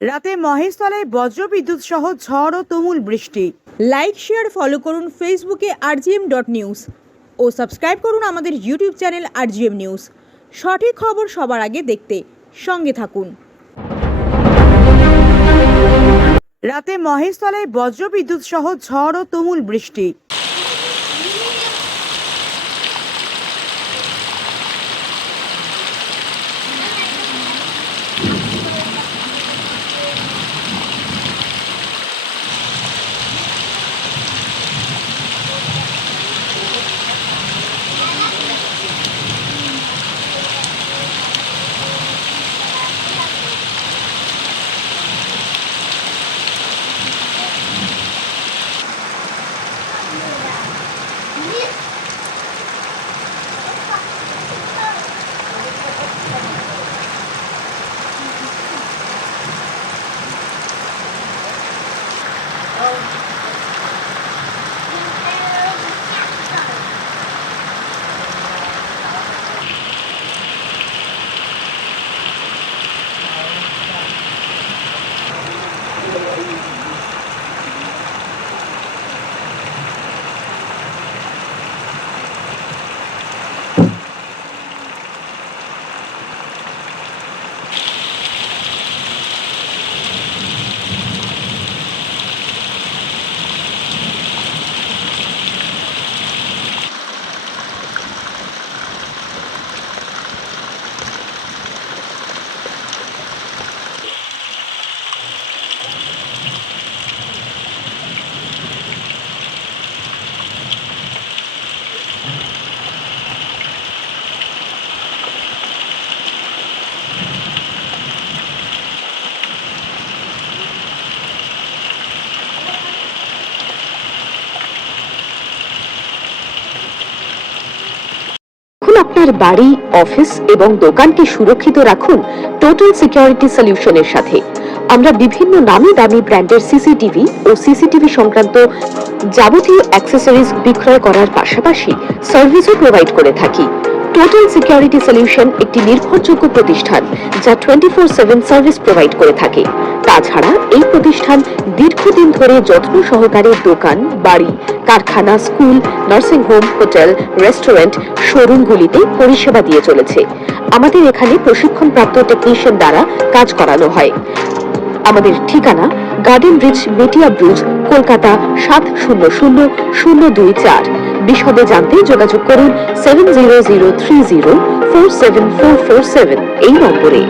রাতে মহেশতলায় বজ্রবিদ্যুৎ সহ ঝড় ও তুমুল বৃষ্টি। লাইক শেয়ার ফলো করুন ফেসবুকে rgm.news ও সাবস্ক্রাইব করুন আমাদের ইউটিউব চ্যানেল rgm নিউজ। সঠিক খবর সবার আগে দেখতে সঙ্গে থাকুন। রাতে মহেশতলায় বজ্রবিদ্যুৎ সহ ঝড় ও তুমুল বৃষ্টি। আপনার বাড়ি, অফিস এবং দোকানকে সুরক্ষিত রাখুন টোটাল সিকিউরিটি সলিউশনের সাথে। আমরা বিভিন্ন নামি দামি ব্র্যান্ডের সিসিটিভি ও সিসিটিভি সংক্রান্ত যাবতীয় অ্যাক্সেসরিজ বিক্রয় করার পাশাপাশি সার্ভিসও প্রোভাইড করে থাকি। টোটাল সিকিউরিটি সলিউশন একটি নির্ভরযোগ্য প্রতিষ্ঠান যা 24/7 সার্ভিস প্রোভাইড করে থাকে। তাছাড়া এই প্রতিষ্ঠান দীর্ঘদিন ধরে যত্ন সহকারে দোকান, বাড়ি, কারখানা, school, nursing home, hotel, restaurant, শোরুমগুলিতে পরিষেবা দিয়ে চলেছে। আমাদের এখানে প্রশিক্ষণপ্রাপ্ত টেকনিশিয়ান দ্বারা কাজ করানো হয়। আমাদের ঠিকানা গার্ডেন ব্রিজ, মেটিয়া ব্রুজ, কলকাতা 700024। বিশদে জানতে যোগাযোগ করুন 7003047447 এই নম্বরে।